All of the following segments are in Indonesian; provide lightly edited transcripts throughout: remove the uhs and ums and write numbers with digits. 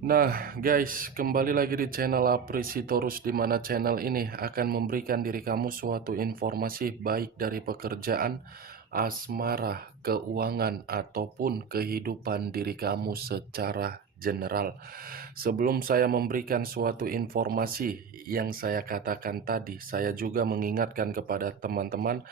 Nah, guys, kembali lagi di channel Apresitorus, di mana channel ini akan memberikan diri kamu suatu informasi baik dari pekerjaan, asmara, keuangan, ataupun kehidupan diri kamu secara general. Sebelum saya memberikan suatu informasi yang saya katakan tadi, saya juga mengingatkan kepada teman-teman.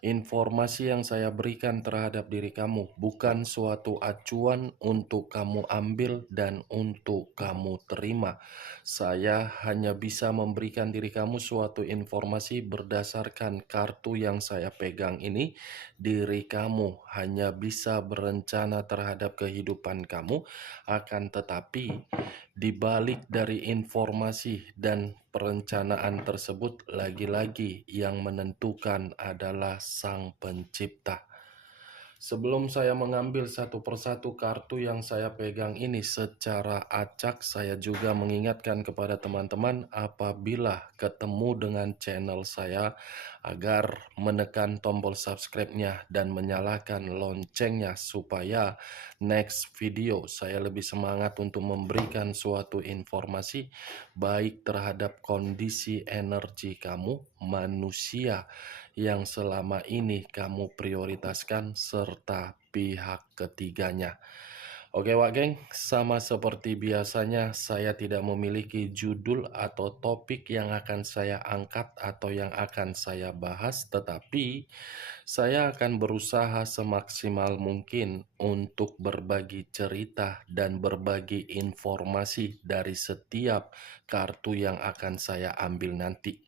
Informasi yang saya berikan terhadap diri kamu bukan suatu acuan untuk kamu ambil dan untuk kamu terima. Saya hanya bisa memberikan diri kamu suatu informasi berdasarkan kartu yang saya pegang ini. Diri kamu hanya bisa berencana terhadap kehidupan kamu, akan tetapi di balik dari informasi dan perencanaan tersebut, lagi-lagi yang menentukan adalah Sang Pencipta. Sebelum saya mengambil satu persatu kartu yang saya pegang ini secara acak, saya juga mengingatkan kepada teman-teman apabila ketemu dengan channel saya agar menekan tombol subscribe-nya dan menyalakan loncengnya supaya next video saya lebih semangat untuk memberikan suatu informasi baik terhadap kondisi energi kamu, manusia yang selama ini kamu prioritaskan, serta pihak ketiganya. Oke Wak Geng, sama seperti biasanya saya tidak memiliki judul atau topik yang akan saya angkat atau yang akan saya bahas, tetapi saya akan berusaha semaksimal mungkin untuk berbagi cerita dan berbagi informasi dari setiap kartu yang akan saya ambil nanti.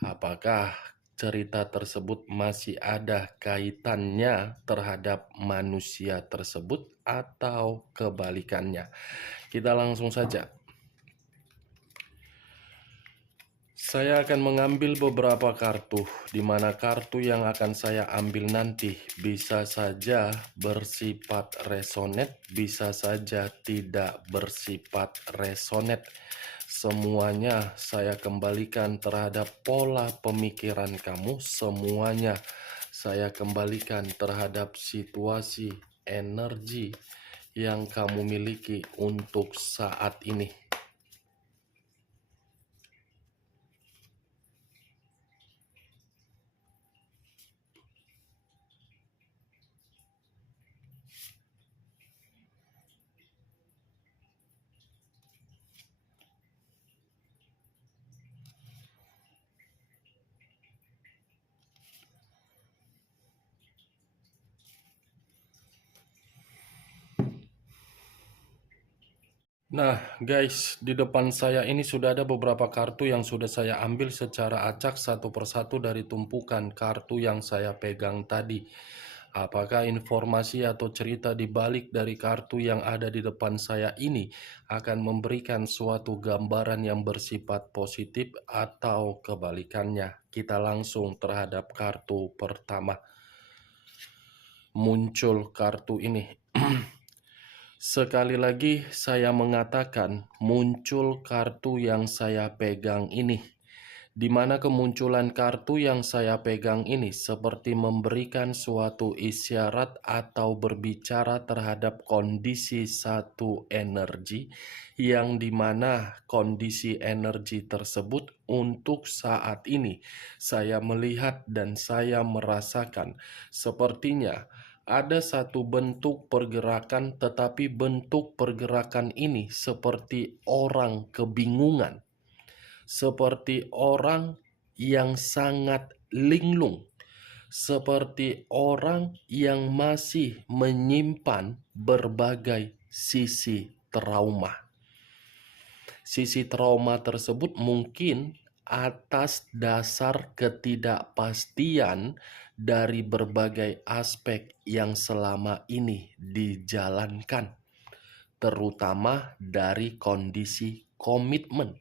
Apakah cerita tersebut masih ada kaitannya terhadap manusia tersebut atau kebalikannya? Kita langsung saja. Saya akan mengambil beberapa kartu, di mana kartu yang akan saya ambil nanti bisa saja bersifat resonet, bisa saja tidak bersifat resonet. Semuanya saya kembalikan terhadap pola pemikiran kamu, semuanya saya kembalikan terhadap situasi energi yang kamu miliki untuk saat ini. Nah guys, di depan saya ini sudah ada beberapa kartu yang sudah saya ambil secara acak satu persatu dari tumpukan kartu yang saya pegang tadi. Apakah informasi atau cerita di balik dari kartu yang ada di depan saya ini akan memberikan suatu gambaran yang bersifat positif atau kebalikannya? Kita langsung terhadap kartu pertama. Muncul kartu ini. Sekali lagi saya mengatakan muncul kartu yang saya pegang ini, di mana kemunculan kartu yang saya pegang ini seperti memberikan suatu isyarat atau berbicara terhadap kondisi satu energi, yang dimana kondisi energi tersebut untuk saat ini saya melihat dan saya merasakan sepertinya ada satu bentuk pergerakan, tetapi bentuk pergerakan ini seperti orang kebingungan, seperti orang yang sangat linglung, seperti orang yang masih menyimpan berbagai sisi trauma. Sisi trauma tersebut mungkin atas dasar ketidakpastian dari berbagai aspek yang selama ini dijalankan, terutama dari kondisi komitmen.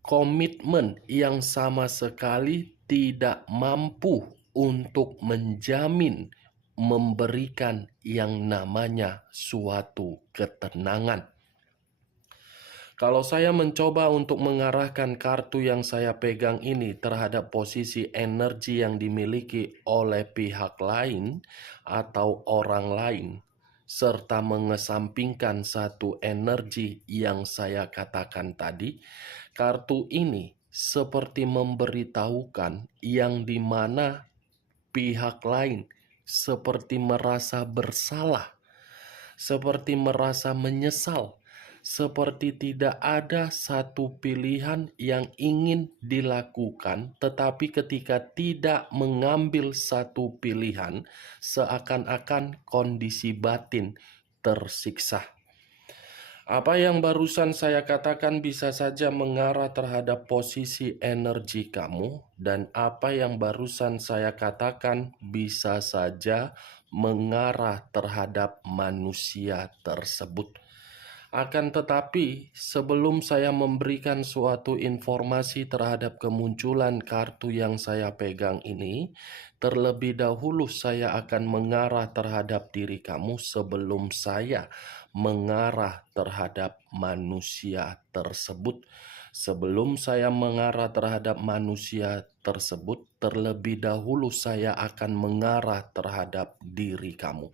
Komitmen yang sama sekali tidak mampu untuk menjamin memberikan yang namanya suatu ketenangan. Kalau saya mencoba untuk mengarahkan kartu yang saya pegang ini terhadap posisi energi yang dimiliki oleh pihak lain atau orang lain, serta mengesampingkan satu energi yang saya katakan tadi, kartu ini seperti memberitahukan yang dimana pihak lain seperti merasa bersalah, seperti merasa menyesal, seperti tidak ada satu pilihan yang ingin dilakukan, tetapi ketika tidak mengambil satu pilihan, seakan-akan kondisi batin tersiksa. Apa yang barusan saya katakan bisa saja mengarah terhadap posisi energi kamu, dan apa yang barusan saya katakan bisa saja mengarah terhadap manusia tersebut. Akan tetapi, sebelum saya memberikan suatu informasi terhadap kemunculan kartu yang saya pegang ini, terlebih dahulu saya akan mengarah terhadap diri kamu sebelum saya mengarah terhadap manusia tersebut. Sebelum saya mengarah terhadap manusia tersebut, terlebih dahulu saya akan mengarah terhadap diri kamu.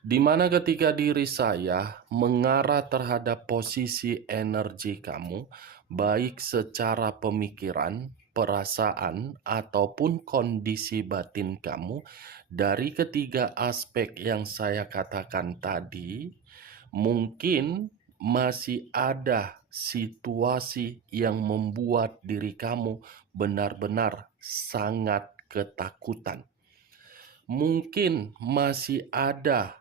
Di mana ketika diri saya mengarah terhadap posisi energi kamu, baik secara pemikiran, perasaan, ataupun kondisi batin kamu, dari ketiga aspek yang saya katakan tadi, mungkin masih ada situasi yang membuat diri kamu benar-benar sangat ketakutan. Mungkin masih ada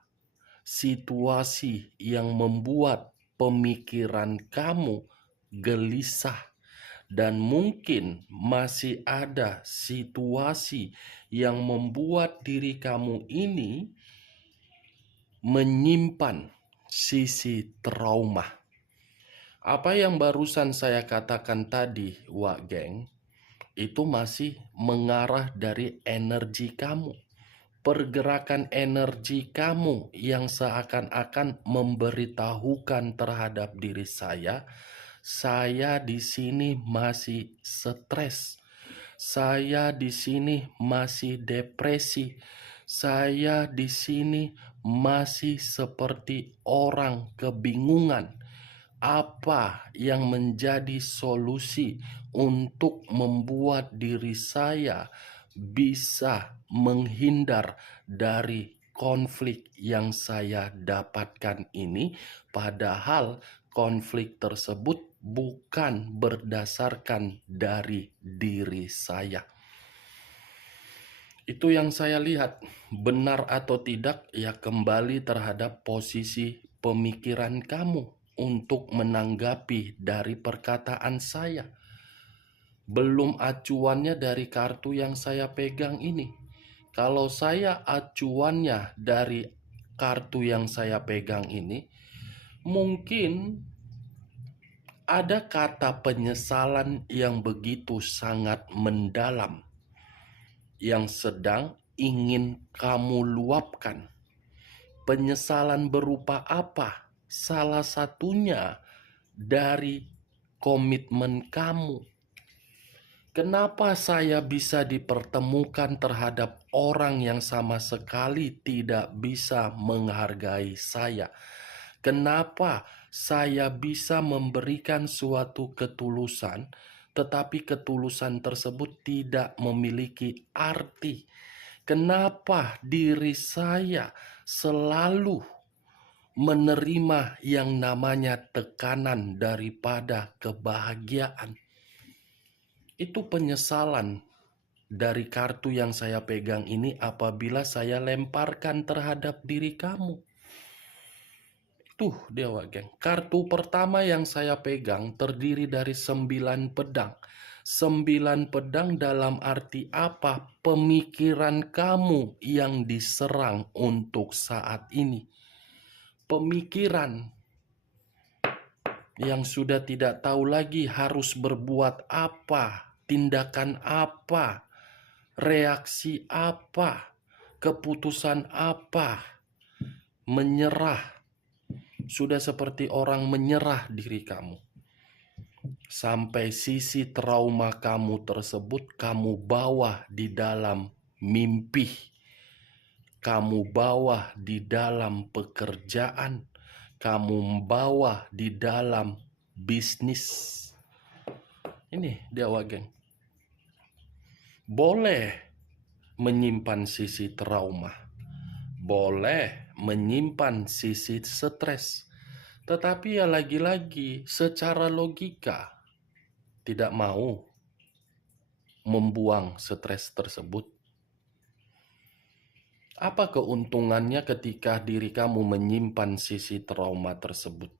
situasi yang membuat pemikiran kamu gelisah, dan mungkin masih ada situasi yang membuat diri kamu ini menyimpan sisi trauma. Apa yang barusan saya katakan tadi, Wak Geng, itu masih mengarah dari energi kamu. Pergerakan energi kamu yang seakan-akan memberitahukan terhadap diri saya di sini masih stres, saya di sini masih depresi, saya di sini masih seperti orang kebingungan. Apa yang menjadi solusi untuk membuat diri saya bisa menghindar dari konflik yang saya dapatkan ini, padahal konflik tersebut bukan berdasarkan dari diri saya. Itu yang saya lihat, benar atau tidak, ya kembali terhadap posisi pemikiran kamu untuk menanggapi dari perkataan saya. Belum acuannya dari kartu yang saya pegang ini. Kalau saya acuannya dari kartu yang saya pegang ini, mungkin ada kata penyesalan yang begitu sangat mendalam yang sedang ingin kamu luapkan. Penyesalan berupa apa? Salah satunya dari komitmen kamu. Kenapa saya bisa dipertemukan terhadap orang yang sama sekali tidak bisa menghargai saya? Kenapa saya bisa memberikan suatu ketulusan, tetapi ketulusan tersebut tidak memiliki arti? Kenapa diri saya selalu menerima yang namanya tekanan daripada kebahagiaan? Itu penyesalan dari kartu yang saya pegang ini apabila saya lemparkan terhadap diri kamu. Tuh Dewa Geng, kartu pertama yang saya pegang terdiri dari 9 pedang. 9 pedang dalam arti apa? Pemikiran kamu yang diserang untuk saat ini. Pemikiran yang sudah tidak tahu lagi harus berbuat apa, tindakan apa, reaksi apa, keputusan apa, menyerah. Sudah seperti orang menyerah diri kamu. Sampai sisi trauma kamu tersebut kamu bawa di dalam mimpi. kamu bawa di dalam pekerjaan, kamu bawa di dalam bisnis. Ini dia geng. Boleh menyimpan sisi trauma, boleh menyimpan sisi stres, tetapi ya lagi-lagi secara logika tidak mau membuang stres tersebut. Apa keuntungannya ketika diri kamu menyimpan sisi trauma tersebut?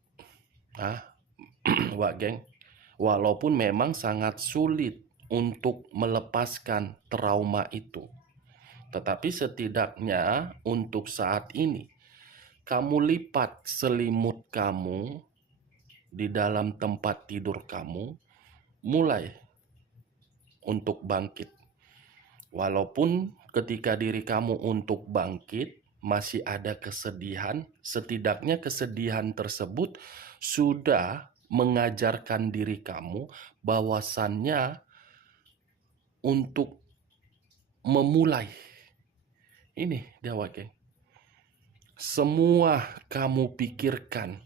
Wak geng, walaupun memang sangat sulit untuk melepaskan trauma itu, tetapi setidaknya untuk saat ini kamu lipat selimut kamu di dalam tempat tidur kamu, mulai untuk bangkit. Walaupun ketika diri kamu untuk bangkit masih ada kesedihan, setidaknya kesedihan tersebut sudah mengajarkan diri kamu bahwasannya untuk memulai. Ini dia geng. Semua kamu pikirkan,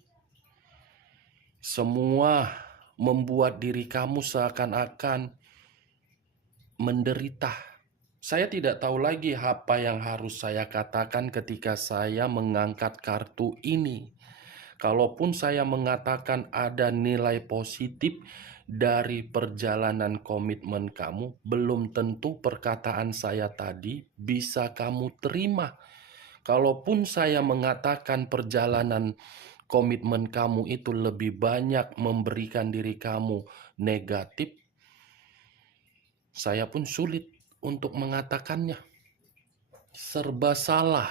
semua membuat diri kamu seakan-akan menderita. Saya tidak tahu lagi apa yang harus saya katakan ketika saya mengangkat kartu ini. Kalaupun saya mengatakan ada nilai positif dari perjalanan komitmen kamu, belum tentu perkataan saya tadi bisa kamu terima. Kalaupun saya mengatakan perjalanan komitmen kamu itu lebih banyak memberikan diri kamu negatif, saya pun sulit untuk mengatakannya. Serba salah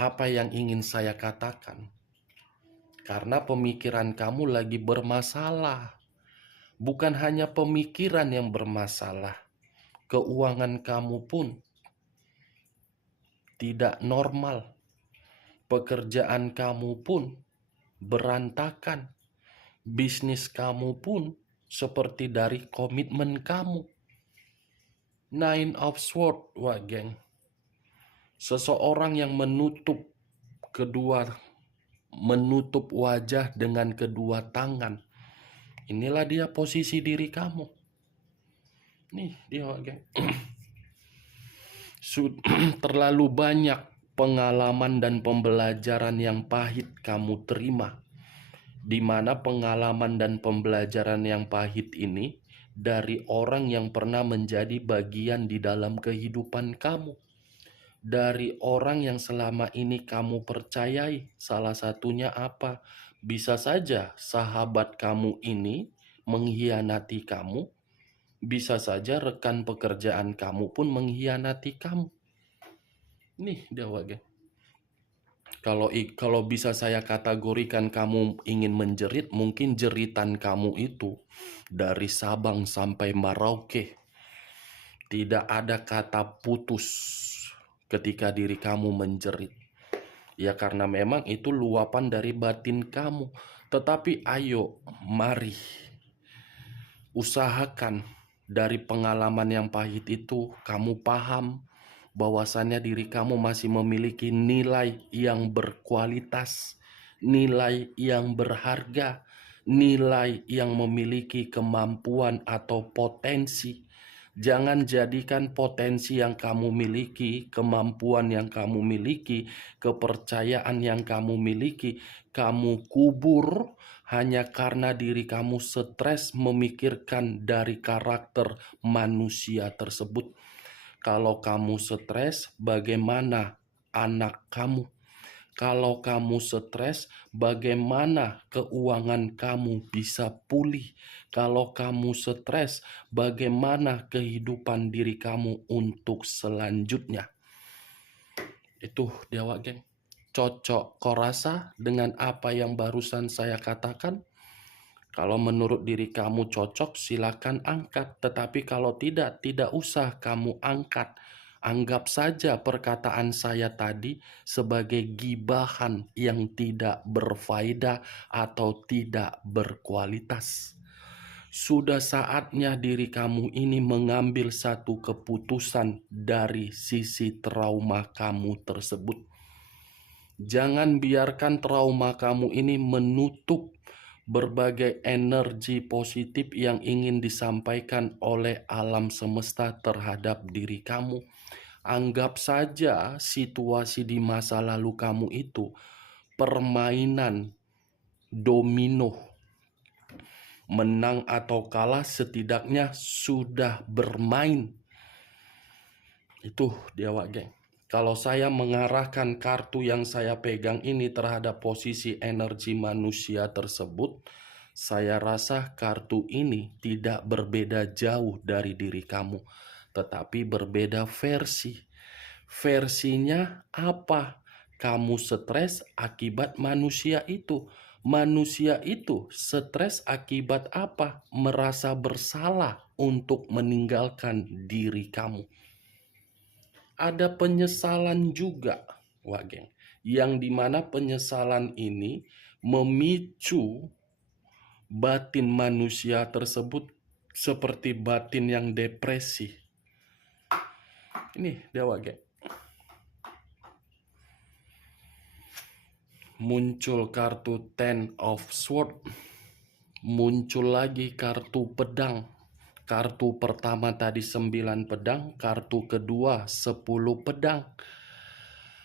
apa yang ingin saya katakan. Karena pemikiran kamu lagi bermasalah. Bukan hanya pemikiran yang bermasalah. Keuangan kamu pun tidak normal. Pekerjaan kamu pun berantakan. Bisnis kamu pun seperti dari komitmen kamu. Nine of Swords, wak geng. Seseorang yang menutup wajah dengan kedua tangan. Inilah dia posisi diri kamu. Nih dia wak geng. Terlalu banyak pengalaman dan pembelajaran yang pahit kamu terima. Di mana pengalaman dan pembelajaran yang pahit ini dari orang yang pernah menjadi bagian di dalam kehidupan kamu. Dari orang yang selama ini kamu percayai. Salah satunya apa? Bisa saja sahabat kamu ini mengkhianati kamu. Bisa saja rekan pekerjaan kamu pun mengkhianati kamu. Nih dia wak. Kalau bisa saya kategorikan kamu ingin menjerit, mungkin jeritan kamu itu dari Sabang sampai Merauke. Tidak ada kata putus ketika diri kamu menjerit. Ya karena memang itu luapan dari batin kamu. Tetapi ayo, mari usahakan dari pengalaman yang pahit itu kamu paham bahwasannya diri kamu masih memiliki nilai yang berkualitas, nilai yang berharga, nilai yang memiliki kemampuan atau potensi. Jangan jadikan potensi yang kamu miliki, kemampuan yang kamu miliki, kepercayaan yang kamu miliki, kamu kubur hanya karena diri kamu stres memikirkan dari karakter manusia tersebut. Kalau kamu stres, bagaimana anak kamu? Kalau kamu stres, bagaimana keuangan kamu bisa pulih? Kalau kamu stres, bagaimana kehidupan diri kamu untuk selanjutnya? Itu dia wak geng. Cocok kau rasa dengan apa yang barusan saya katakan? Kalau menurut diri kamu cocok, silakan angkat. Tetapi kalau tidak usah kamu angkat. Anggap saja perkataan saya tadi sebagai gibahan yang tidak berfaedah atau tidak berkualitas. Sudah saatnya diri kamu ini mengambil satu keputusan dari sisi trauma kamu tersebut. Jangan biarkan trauma kamu ini menutup berbagai energi positif yang ingin disampaikan oleh alam semesta terhadap diri kamu. Anggap saja situasi di masa lalu kamu itu permainan domino. Menang atau kalah setidaknya sudah bermain. Itu dia, Wak Geng. Kalau saya mengarahkan kartu yang saya pegang ini terhadap posisi energi manusia tersebut, saya rasa kartu ini tidak berbeda jauh dari diri kamu, tetapi berbeda versi. Versinya apa? Kamu stres akibat manusia itu. Manusia itu stres akibat apa? Merasa bersalah untuk meninggalkan diri kamu. Ada penyesalan juga, Wak Geng, yang dimana penyesalan ini memicu batin manusia tersebut seperti batin yang depresi. Ini dia, Wak Geng. Muncul kartu Ten of Swords, muncul lagi kartu pedang. Kartu pertama tadi 9 pedang, kartu kedua 10 pedang.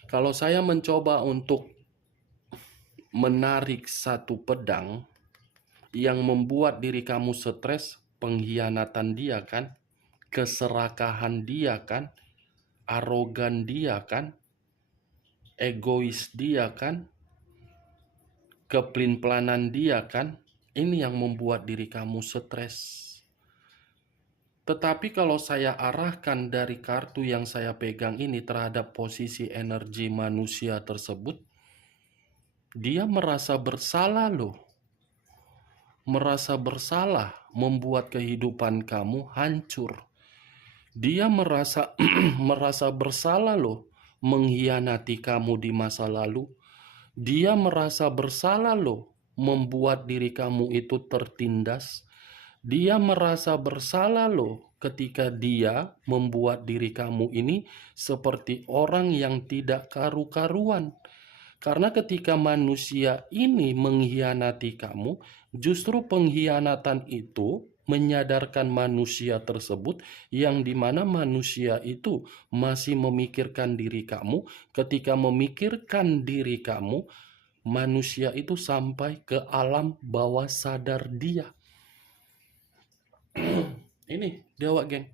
Kalau saya mencoba untuk menarik satu pedang yang membuat diri kamu stres, pengkhianatan dia kan, keserakahan dia kan, arogan dia kan, egois dia kan, kepelin-pelanan dia kan, ini yang membuat diri kamu stres. Tetapi kalau saya arahkan dari kartu yang saya pegang ini terhadap posisi energi manusia tersebut, dia merasa bersalah loh. Merasa bersalah membuat kehidupan kamu hancur. Dia merasa merasa bersalah loh mengkhianati kamu di masa lalu. Dia merasa bersalah loh membuat diri kamu itu tertindas. Dia merasa bersalah loh ketika dia membuat diri kamu ini seperti orang yang tidak karu-karuan. Karena ketika manusia ini mengkhianati kamu, justru pengkhianatan itu menyadarkan manusia tersebut yang dimana manusia itu masih memikirkan diri kamu. Ketika memikirkan diri kamu, manusia itu sampai ke alam bawah sadar dia. Ini dia, Wak Geng.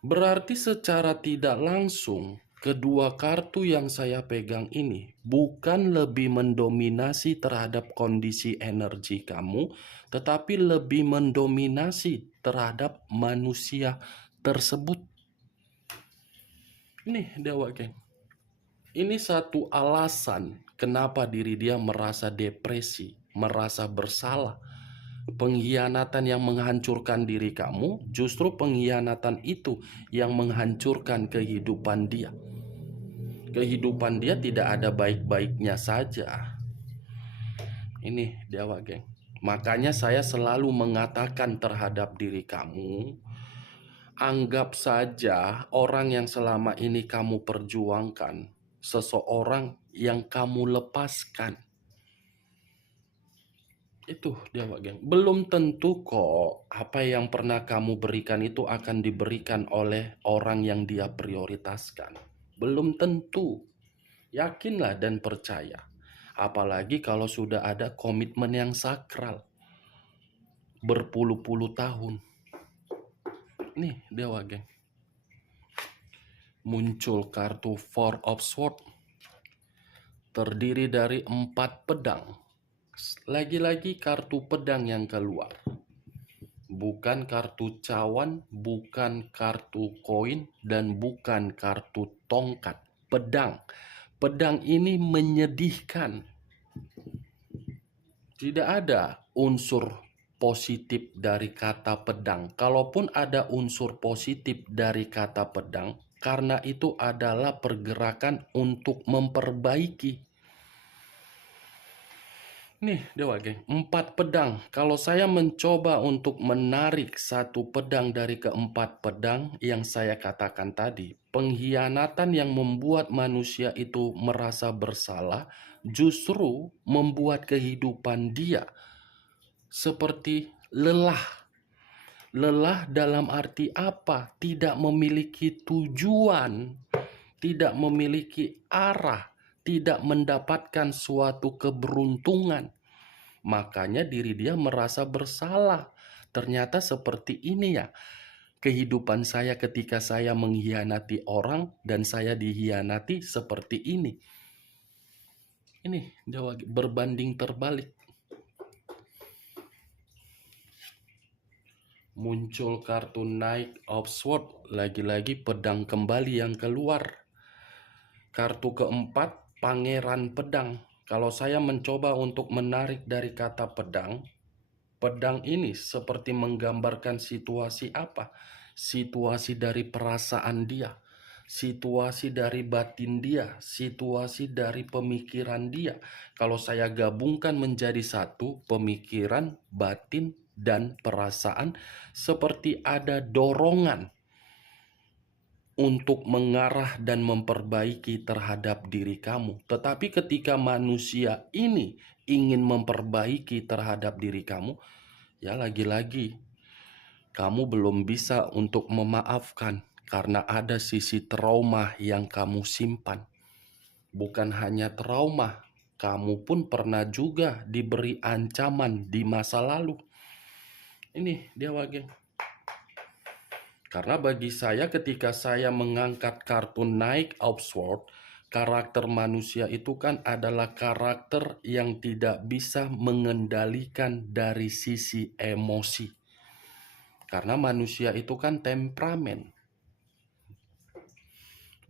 Berarti secara tidak langsung kedua kartu yang saya pegang ini bukan lebih mendominasi terhadap kondisi energi kamu, tetapi lebih mendominasi terhadap manusia tersebut. Ini dia, Wak Geng. Ini satu alasan kenapa diri dia merasa depresi, merasa bersalah. Pengkhianatan yang menghancurkan diri kamu, justru pengkhianatan itu yang menghancurkan kehidupan dia. Kehidupan dia tidak ada baik-baiknya saja. Ini dia, Wak Geng. Makanya saya selalu mengatakan terhadap diri kamu, anggap saja orang yang selama ini kamu perjuangkan, seseorang yang kamu lepaskan. Itu dia, Wak Geng. Belum tentu kok apa yang pernah kamu berikan itu akan diberikan oleh orang yang dia prioritaskan. Belum tentu. Yakinlah dan percaya. Apalagi kalau sudah ada komitmen yang sakral. Berpuluh-puluh tahun. Nih dia, Wak Geng. Muncul kartu Four of Swords. Terdiri dari 4 pedang. Lagi-lagi kartu pedang yang keluar. Bukan kartu cawan, bukan kartu koin, dan bukan kartu tongkat. Pedang. Pedang ini menyedihkan. Tidak ada unsur positif dari kata pedang. Kalaupun ada unsur positif dari kata pedang, karena itu adalah pergerakan untuk memperbaiki. Nih, Dewa geng, 4 pedang. Kalau saya mencoba untuk menarik satu pedang dari keempat pedang yang saya katakan tadi, pengkhianatan yang membuat manusia itu merasa bersalah justru membuat kehidupan dia seperti lelah. Lelah dalam arti apa? Tidak memiliki tujuan, tidak memiliki arah, tidak mendapatkan suatu keberuntungan. Makanya diri dia merasa bersalah. Ternyata seperti ini ya kehidupan saya ketika saya mengkhianati orang dan saya dikhianati seperti ini. Ini berbanding terbalik. Muncul kartu Knight of Swords, lagi-lagi pedang kembali yang keluar. Kartu keempat, Pangeran Pedang. Kalau saya mencoba untuk menarik dari kata pedang, pedang ini seperti menggambarkan situasi apa? Situasi dari perasaan dia, situasi dari batin dia, situasi dari pemikiran dia. Kalau saya gabungkan menjadi satu, pemikiran, batin, dan perasaan, seperti ada dorongan untuk mengarah dan memperbaiki terhadap diri kamu. Tetapi ketika manusia ini ingin memperbaiki terhadap diri kamu, ya lagi-lagi kamu belum bisa untuk memaafkan karena ada sisi trauma yang kamu simpan. Bukan hanya trauma, kamu pun pernah juga diberi ancaman di masa lalu. Ini dia geng. Karena bagi saya ketika saya mengangkat kartu Knight of Swords, karakter manusia itu kan adalah karakter yang tidak bisa mengendalikan dari sisi emosi. Karena manusia itu kan temperamen.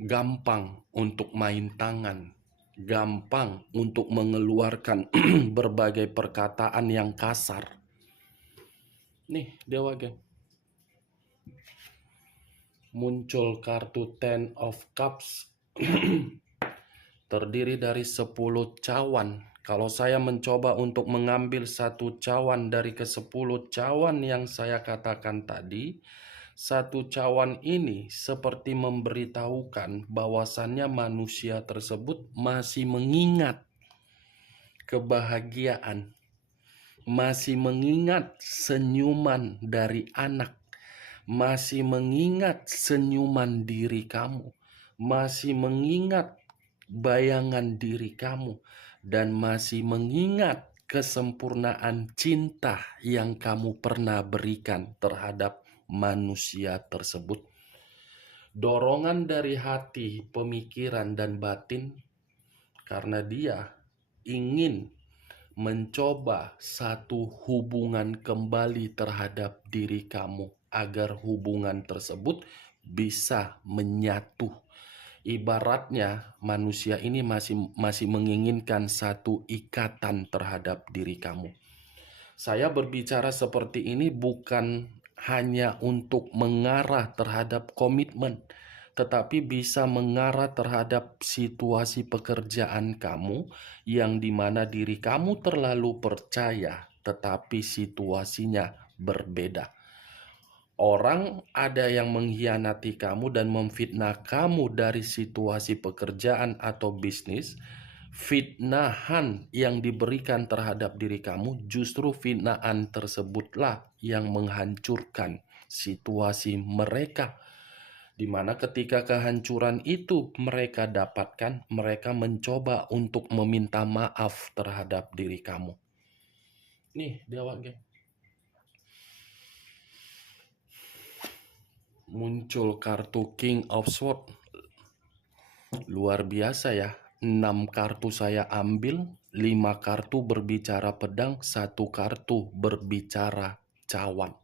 Gampang untuk main tangan. Gampang untuk mengeluarkan berbagai perkataan yang kasar. Nih, Dewa geng. Muncul kartu Ten of Cups. Terdiri dari 10 cawan. Kalau saya mencoba untuk mengambil satu cawan dari ke-10 cawan yang saya katakan tadi, satu cawan ini seperti memberitahukan bahwasannya manusia tersebut masih mengingat kebahagiaan, masih mengingat senyuman dari anak, masih mengingat senyuman diri kamu, masih mengingat bayangan diri kamu, dan masih mengingat kesempurnaan cinta yang kamu pernah berikan terhadap manusia tersebut. Dorongan dari hati, pemikiran, dan batin karena dia ingin mencoba satu hubungan kembali terhadap diri kamu agar hubungan tersebut bisa menyatu. Ibaratnya manusia ini masih menginginkan satu ikatan terhadap diri kamu. Saya berbicara seperti ini bukan hanya untuk mengarah terhadap komitmen, tetapi bisa mengarah terhadap situasi pekerjaan kamu yang dimana diri kamu terlalu percaya, tetapi situasinya berbeda. Orang ada yang mengkhianati kamu dan memfitnah kamu dari situasi pekerjaan atau bisnis. Fitnahan yang diberikan terhadap diri kamu, justru fitnahan tersebutlah yang menghancurkan situasi mereka. Dimana ketika kehancuran itu mereka dapatkan, mereka mencoba untuk meminta maaf terhadap diri kamu. Nih, Dewa geng. Muncul kartu King of Swords. Luar biasa ya. 6 kartu saya ambil, 5 kartu berbicara pedang, 1 kartu berbicara cawan.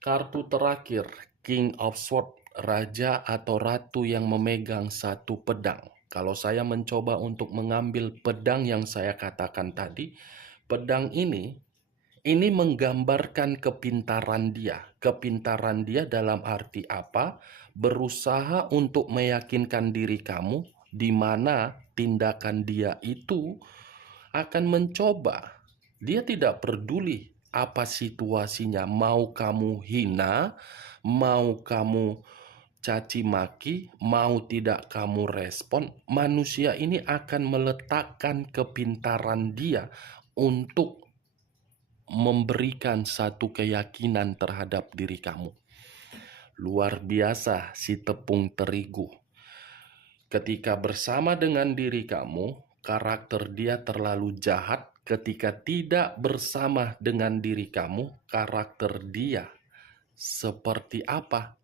Kartu terakhir, King of Swords, raja atau ratu yang memegang satu pedang. Kalau saya mencoba untuk mengambil pedang yang saya katakan tadi, pedang ini menggambarkan kepintaran dia. Kepintaran dia dalam arti apa? Berusaha untuk meyakinkan diri kamu di mana tindakan dia itu akan mencoba. Dia tidak peduli apa situasinya, mau kamu hina, mau kamu caci maki, mau tidak kamu respon, manusia ini akan meletakkan kepintaran dia untuk memberikan satu keyakinan terhadap diri kamu. Luar biasa si tepung terigu. Ketika bersama dengan diri kamu, karakter dia terlalu jahat. Ketika tidak bersama dengan diri kamu, karakter dia seperti apa?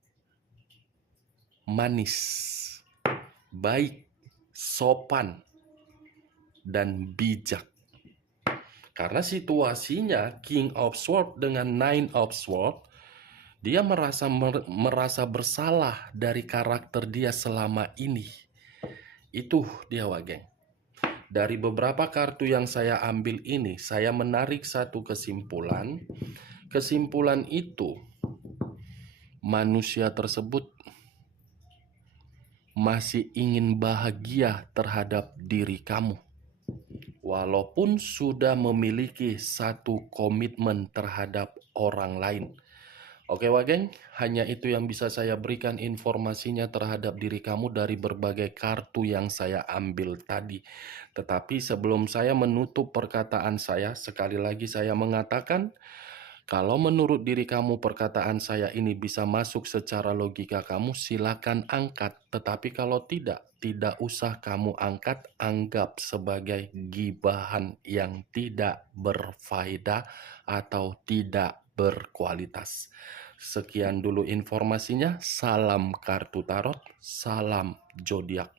Manis, baik, sopan, dan bijak. Karena situasinya King of Swords dengan Nine of Swords, dia merasa bersalah dari karakter dia selama ini. Itu dia, Wageng. Dari beberapa kartu yang saya ambil ini, saya menarik satu kesimpulan. Kesimpulan itu, manusia tersebut masih ingin bahagia terhadap diri kamu, walaupun sudah memiliki satu komitmen terhadap orang lain. Oke, Wageng, hanya itu yang bisa saya berikan informasinya terhadap diri kamu dari berbagai kartu yang saya ambil tadi. Tetapi sebelum saya menutup perkataan saya, sekali lagi saya mengatakan, kalau menurut diri kamu perkataan saya ini bisa masuk secara logika kamu, silakan angkat. Tetapi kalau tidak, tidak usah kamu angkat, anggap sebagai gibahan yang tidak berfaedah atau tidak berkualitas. Sekian dulu informasinya. Salam kartu tarot, salam zodiak.